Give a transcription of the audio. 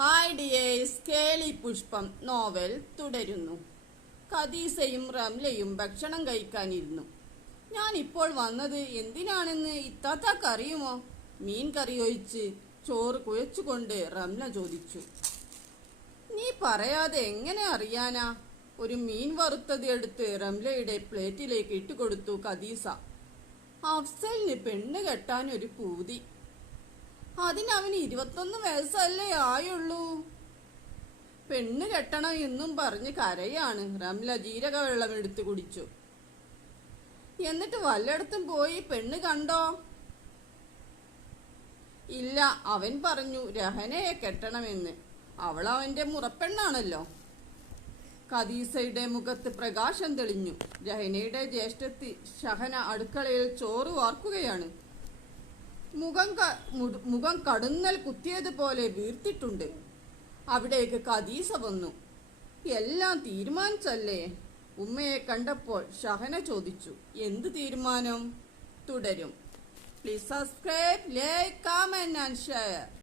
Hi dears, കേളി പുഷ്പം novel തുടരുന്നു. ഖദീസയും റംലയും ഭക്ഷണം കഴിക്കാനിരുന്നു. ഞാൻ ഇപ്പോൾ വന്നത് എന്തിനാണെന്ന് ഇത്താത്താക്ക് അറിയുമോ? മീൻ കറി ഒഴിച്ച് ചോറ് കുഴച്ചുകൊണ്ട് റംല ചോദിച്ചു. നീ പറയാതെ എങ്ങനെ അറിയാനാ? ഒരു മീൻ വറുത്തത് എടുത്ത് റംലയുടെ പ്ലേറ്റിലേക്ക് ഇട്ടുകൊടുത്തു ഖദീസ. അഫ്സലിന് പെണ്ണ് കെട്ടാൻ ഒരു പൂതി. അതിനവന് 21 വയസ്സല്ലേ ആയുള്ളൂ. പെണ്ണ് കെട്ടണം എന്നും പറഞ്ഞ് കരയാണ്. റംല ജീരക വെള്ളം എടുത്ത് കുടിച്ചു. എന്നിട്ട് വല്ലയിടത്തും പോയി പെണ്ണ് കണ്ടോ? ഇല്ല, അവൻ പറഞ്ഞു രഹനയെ കെട്ടണമെന്ന്. അവൾ അവന്റെ മുറപ്പെണ്ണാണല്ലോ. ഖദീസയുടെ മുഖത്ത് പ്രകാശം തെളിഞ്ഞു. രഹനയുടെ ജ്യേഷ്ഠത്തി ഷഹന അടുക്കളയിൽ ചോറ് വാർക്കുകയാണ്. മുഖം കടുന്നൽ കുത്തിയതുപോലെ വീർത്തിട്ടുണ്ട്. അവിടേക്ക് ഖദീസ വന്നു. എല്ലാം തീരുമാനിച്ചല്ലേ? ഉമ്മയെ കണ്ടപ്പോൾ ഷഹന ചോദിച്ചു. എന്ത് തീരുമാനം? തുടരും. Please subscribe, like, comment and share.